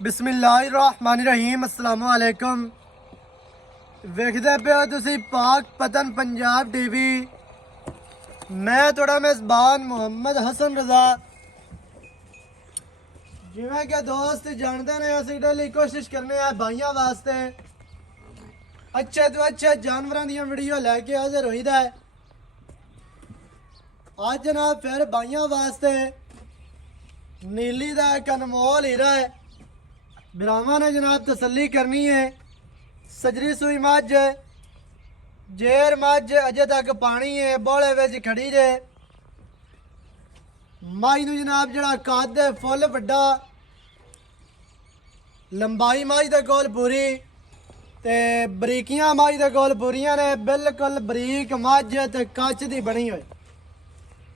बिस्मिल्लाहिर्रहमानिर्रहीम अस्सलामु अलैकुम। वेखदे पे हो तुसी पाक पतन पंजाब टीवी। मैं थोड़ा मेज़बान मोहम्मद हसन रजा। जिवें के दोस्त जानते ने असीं डेली कोशिश करने हैं भाइयों वास्ते अच्छे तो अच्छे जानवरों दी वीडियो लैके हाजिर होईदा है। आज जनाब फिर भाइयों वास्ते नीली दा एक अनमोल हीरा है। भरावां ने जनाब तसल्ली करनी है। सजरी सूई मझ जेर मझ अजे तक पानी है बोले विच खड़ी जे। मझ नूं जनाब जड़ा कद है फुल वड्डा, लंबाई मझ दे कोल पूरी ते बरीकियां मझ दे कोल पूरियां ने। बिल्कुल बरीक मझ ते कच दी बनी हुई।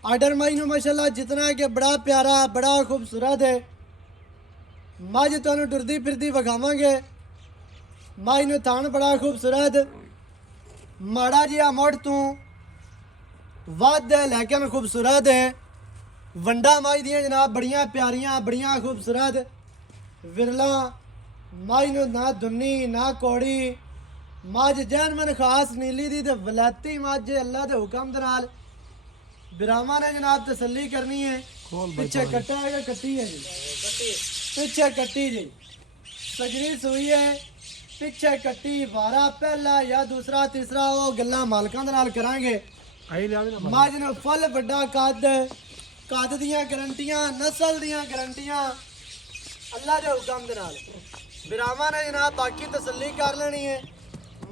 आर्डर मझ नूं माशाअल्लाह जितना है कि बड़ा प्यारा बड़ा खूबसूरत है। मझ तुहानूं टुरदी फिरदी विखावांगे। मझ नूं थण बड़ा खूबसूरत, माड़ा जिहा मुड़ तूं वध है लेकिन खूबसूरत है। वंडा मझ दियां जनाब बड़ियां प्यारियां बड़ियां खूबसूरत। विरला मझ नूं ना दुन्नी ना कौड़ी। मझ जैनमन खास नीली दी ते वलैती मझ अल्लाह दे हुक्म दे नाल बिरावां ने जनाब तसल्ली करनी है। पिछे कट्टा है कि कट्टी है जी? पिछे कट्टी जी, सजरी सूई है, पिछे कट्टी। वारा पहला या दूसरा तीसरा वो गल्लां मालकां दे नाल करांगे। मझ ने फुल वड्डा कद, कद दियां गारंटियां, नस्ल दियां गारंटियां अल्लाह दे हुक्म दे नाल। बिरावां ने जनाब बाकी तसल्ली कर लेनी है।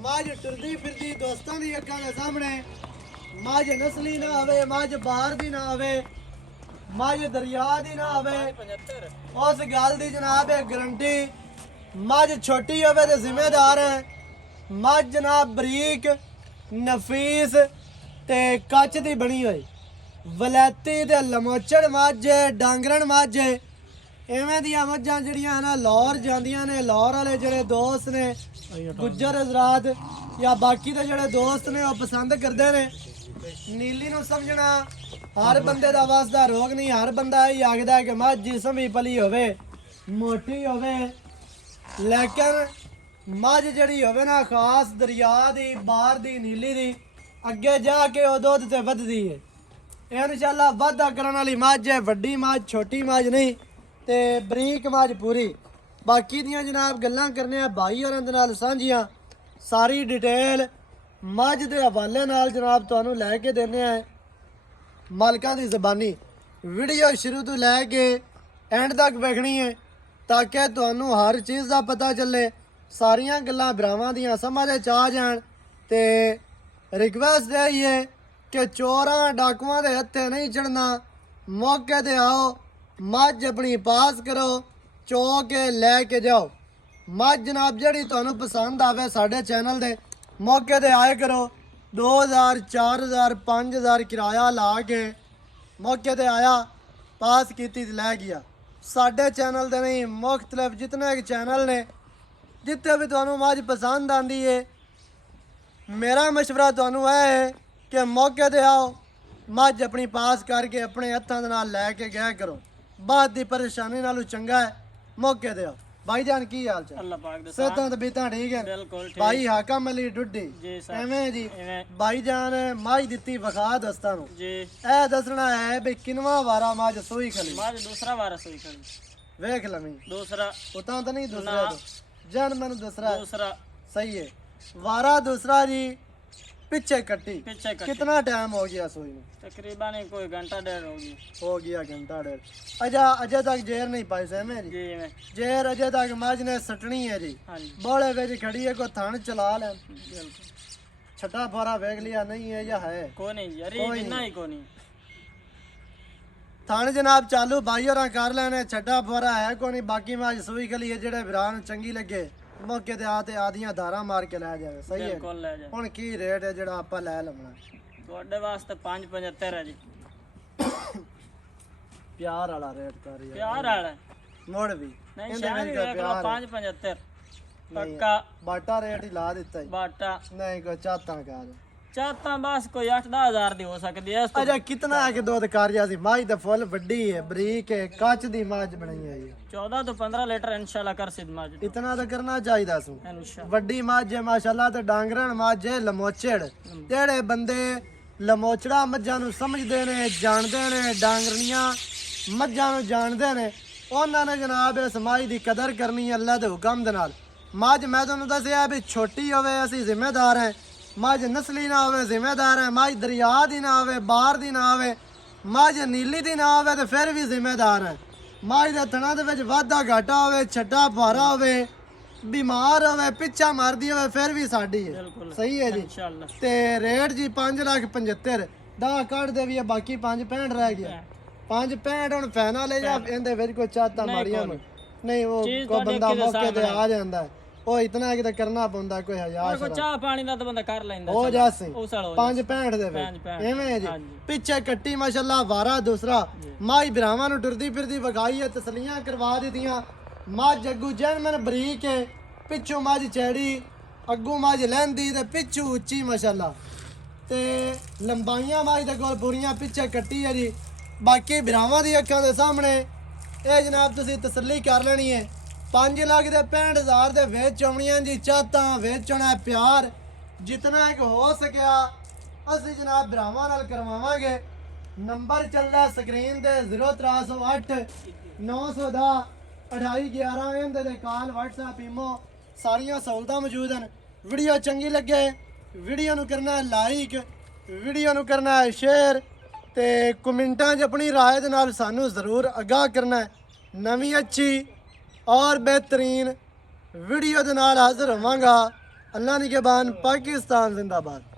मझ टुरदी फिरदी दोस्तां दी अक्खां दे सामने। मझ नस्ली ना आवे, मझ बाहर दी ना आवे, मझ दरिया दी ना आवे, उस गल दी जनाब है गारंटी। मझ छोटी होवे ते जिम्मेदार है। मझ जनाब बरीक नफीस ते कच दी बनी हुई वलैती ते लमोचड़ मझ डांगरन मझ। इवें दियां मझां जड़ियां ना लाहौर जांदियां ने। लाहौर वाले जेड़े दोस्त ने गुज्जर हजरात या बाकी दे जेड़े दोस्त ने वो पसंद करदे ने। नीली नूं समझना हर बंदे दा वस दा रोग नहीं। हर बंदा यही आखदा है कि मझ जिस्म भी पली होवे मोटी होवे, लेकिन मझ जड़ी होवे ना खास दरिया दी बाहर दी नीली दी अगे जाके वो दुध ते वधदी है। इंशाअल्लाह वाधा करन वाली मझ है। वड्डी मझ छोटी मझ नहीं ते बरीक मझ पूरी। बाकी दियां जनाब गल्लां करने आ भाई होरां दे नाल सांझियां। सारी डिटेल मझ दे हवाले नाल जनाब तुहानूं लै के देने हैं मालकां दी ज़बानी। वीडियो शुरू तो लैके एंड तक वेखनी है ताकि तुहानूं हर चीज़ का पता चले। सारियां गल्लां भरावां दियां समझ च आ जाण। ते रिक्वेस्ट यही है कि चोरां डाकुआं दे हत्थे नहीं चढ़ना। मौके ते आओ, मझ अपनी पास करो, चो के लैके जाओ। मझ जनाब जड़ी तुहानूं पसंद आवे साडे चैनल दे मौके ते आए करो। 2000 4000 5000 किराया ला के मौके ते आया, पास कीती ते लै गया। साडे चैनल दे नहीं मुख्तलिफ जितने चैनल ने जिथे भी तुहानूं मझ पसंद आंदी है, मेरा मशवरा तुहानूं यह है कि मौके ते आओ, मझ अपनी पास करके अपने हत्थां दे नाल लै के गया करो। बाद दी परेशानी नालों चंगा है मौके ते आओ। भाईजान की हाल चाल? अल्लाह पाक दे सेहतां ते बीतां ठीक है? बिल्कुल ठीक। भाई हाकम अली डुड्डी जी सर। एवें जी इवें भाईजान मझ दित्ती विखा दोस्तां नूं। जी ए दसना है भी किनवा वारा मझ सूई खली। माज दूसरा वारा सोई खड़ी। वेख लमी दूसरा उतां तो नहीं दूसरा ना। तो जन मन दूसरा है। दूसरा सही है। वारा दूसरा जी पीछे कट्टी। पीछे कट्टी। कितना टाइम हो गया सूई में? तकरीबन कोई घंटा डेढ़ होगी। हो गया घंटा डेढ़। अजा अजय तक जेर नहीं पाई से में जी? जी इवें जेर अजय तक मझ ने सटनी है जी। हाँ जी बोले विच खड़ी है को थन चला ले। बिल्कुल। छठा फोरा वेख लिया नहीं है या है? कोई नहीं जी, अरे कोई इतना नहीं। ही कोई नहीं। थाने जनाब चालू भाई और कर लेने। छठा फोरा है को नहीं। बाकी मझ सूई खली है जेड़े भरा चंगी लगे मौके ते आते आदियां धारा मार के लै जावे। सही है। बिल्कुल ले जा। हुण की रेट है जेड़ा आपां लै लवना? ਤੁਹਾਡੇ वास्ते 575 है जी। प्यार वाला रेट कर यार। प्यार वाला मुड़ भी नहीं इहदे शायद विच देख कोई लो प्यार है? 575 नहीं, पक्का बाटा रेट ही ला दिता ही। बाटा नहीं कोई चाहता कर ਚਾਤਾਂ ਬਸ ਕੋਈ 8-10 ਦੀ ਹੋ ਸਕਦੀ ਹੈ ਇਸ ਤੋਂ ਅਜਾ ਕਿਤਨਾ ਹੈ ਕਿ ਦੁੱਧ ਕਾਰਿਆ ਸੀ ਮਾਝ ਦਾ ਫੁੱਲ ਵੱਡੀ ਹੈ ਬਰੀਕ ਹੈ ਕੱਚ ਦੀ ਮਾਝ ਬਣਾਈ ਹੈ 14 ਤੋਂ 15 ਲੀਟਰ ਇਨਸ਼ਾਅੱਲਾ ਕਰ ਸਿੱਧ ਮਾਜ ਤੋਂ ਇਤਨਾ ਤਾਂ ਕਰਨਾ ਚਾਹੀਦਾ ਸੂ ਇਨਸ਼ਾਅੱਲਾ ਵੱਡੀ ਮੱਝ ਹੈ ਮਾਸ਼ਾਅੱਲਾ ਤੇ ਡਾਂਗਰਨ ਮੱਝ ਹੈ ਲਮੋਚੜ ਜਿਹੜੇ ਬੰਦੇ ਲਮੋਚੜਾ ਮੱਝਾਂ ਨੂੰ ਸਮਝਦੇ ਨੇ ਜਾਣਦੇ ਨੇ ਡਾਂਗਰਨੀਆਂ ਮੱਝਾਂ ਨੂੰ ਜਾਣਦੇ ਨੇ ਉਹਨਾਂ ਨੇ ਜਨਾਬ ਇਸ ਮੱਝ ਦੀ ਕਦਰ ਕਰਨੀ ਹੈ ਅੱਲਾ ਦੇ ਹੁਕਮ ਦੇ ਨਾਲ ਮੱਝ ਮੈਂ ਤੁਹਾਨੂੰ ਦੱਸਿਆ ਵੀ ਛੋਟੀ ਹੋਵੇ ਅਸੀਂ ਜ਼ਿੰਮੇਦਾਰ ਹਾਂ ਮੱਝ ਨਸਲੀ ਨਾ ਹੋਵੇ ਜ਼ਿੰਮੇਦਾਰ ਹੈ ਮੱਝ ਦਰਿਆ ਦੀ ਨਾ ਹੋਵੇ ਬਾਹਰ ਦੀ ਨਾ ਹੋਵੇ ਮੱਝ ਨੀਲੀ ਦੀ ਨਾ ਹੋਵੇ ਤੇ ਫਿਰ ਵੀ ਜ਼ਿੰਮੇਦਾਰ ਹੈ ਮੱਝ ਦੇ ਥਣਾ ਦੇ ਵਿੱਚ ਵਾਧਾ ਘਾਟਾ ਹੋਵੇ ਛੱਡਾ ਭਾਰਾ ਹੋਵੇ ਬਿਮਾਰ ਹੋਵੇ ਪਿੱਛਾ ਮਾਰਦੀ ਹੋਵੇ ਫਿਰ ਵੀ ਸਾਡੀ ਹੈ ਬਿਲਕੁਲ ਸਹੀ ਹੈ ਜੀ ਇਨਸ਼ਾਅੱਲਾ ਤੇ ਰੇਟ ਜੀ 5,75,000 ਦਾ ਕੱਢ ਦੇ ਵੀ ਆ ਬਾਕੀ 5,65 ਰਹਿ ਗਿਆ 5,65 ਹੁਣ ਫੈਨਾ ਲੈ ਜਾ ਇਹਦੇ ਵਿੱਚ ਕੋਈ ਚਾਤਾ ਮਾਰੀਆਂ ਨਹੀਂ ਉਹ ਚੀਜ਼ ਕੋਈ ਤੁਹਾਡੇ ਬੰਦਾ ਅੱਖੀ ਦੇ ਮੌਕੇ ਤੇ ਸਾਹਮਣੇ। ਆ ਜਾਂਦਾ ਹੈ। ਉਹ ਇਤਨਾ ਕਿ ਕਰਨਾ ਪੈਂਦਾ ਕੋਈ ਹਜ਼ਾਰ ਕੋਈ ਚਾਹ ਪਾਣੀ ਦਾ ਤਾਂ ਬੰਦਾ ਕਰ ਲੈਂਦਾ ਹੋ ਜਾਸੀ ਉਹ ਸਾਲ ਹੋ 5,65 ਦੇ ਵਿੱਚ 5,65 ਐਵੇਂ ਹੈ ਜੀ ਹਾਂਜੀ। ਪਿੱਛੇ ਕੱਟੀ ਮਾਸ਼ਾਅੱਲਾ ਵਾਰਾ ਦੂਸਰਾ ਮਾਈ ਭਰਾਵਾਂ ਨੂੰ ਟੁਰਦੀ ਫਿਰਦੀ ਵਗਾਈ ਹੈ ਤਸਲੀਆਂ ਕਰਵਾ ਦਿੱਤੀਆਂ ਮੱਝ ਅੱਗੂ ਜਨਮਨ ਬਰੀਕ ਹੈ ਪਿੱਛੋਂ ਮੱਝ ਚੈੜੀ ਅੱਗੂ ਮੱਝ ਲੈਂਦੀ ਤੇ ਪਿੱਛੋਂ ਉੱਚੀ ਮਾਸ਼ਾਅੱਲਾ ਤੇ ਲੰਬਾਈਆਂ ਮੱਝ ਦੇ ਕੋਲ ਪੂਰੀਆਂ ਪਿੱਛੇ ਕੱਟੀ ਹੈ ਜੀ ਬਾਕੀ ਭਰਾਵਾਂ ਦੀ ਅੱਖਾਂ ਦੇ ਸਾਹਮਣੇ ਇਹ ਜਨਾਬ ਤੁਸੀਂ ਤਸੱਲੀ ਕਰ ਲੈਣੀ ਹੈ 5,65,000 ਦੇ ਵਿੱਚ ਆਉਣੀਆਂ ਜੀ ਚਾਹਤਾਂ ਵੇਚਣਾ ਪਿਆਰ ਜਿਤਨਾ ਇੱਕ ਹੋ ਸਕਿਆ ਅਸੀਂ ਜਨਾਬ ਭਰਾਵਾਂ ਨਾਲ ਕਰਵਾਵਾਂਗੇ ਨੰਬਰ ਚੱਲਦਾ ਸਕਰੀਨ ਤੇ 0308 910 2811 ਇਹਦੇ ਤੇ ਕਾਲ WhatsApp ਈਮੋ ਸਾਰੀਆਂ ਸਹੂਲਤਾਂ ਮੌਜੂਦ ਹਨ ਵੀਡੀਓ ਚੰਗੀ ਲੱਗੇ ਵੀਡੀਓ ਨੂੰ ਕਰਨਾ ਲਾਈਕ ਵੀਡੀਓ ਨੂੰ ਕਰਨਾ ਸ਼ੇਅਰ ਤੇ ਕਮੈਂਟਾਂ 'ਚ ਆਪਣੀ ਰਾਏ ਦੇ ਨਾਲ ਸਾਨੂੰ ਜ਼ਰੂਰ ਆਗਾਹ ਕਰਨਾ ਹੈ ਨਵੀਂ ਅੱਛੀ और बेहतरीन वीडियो के नाल हाजिर होवांगा अल्लाह निगहबान पाकिस्तान जिंदाबाद।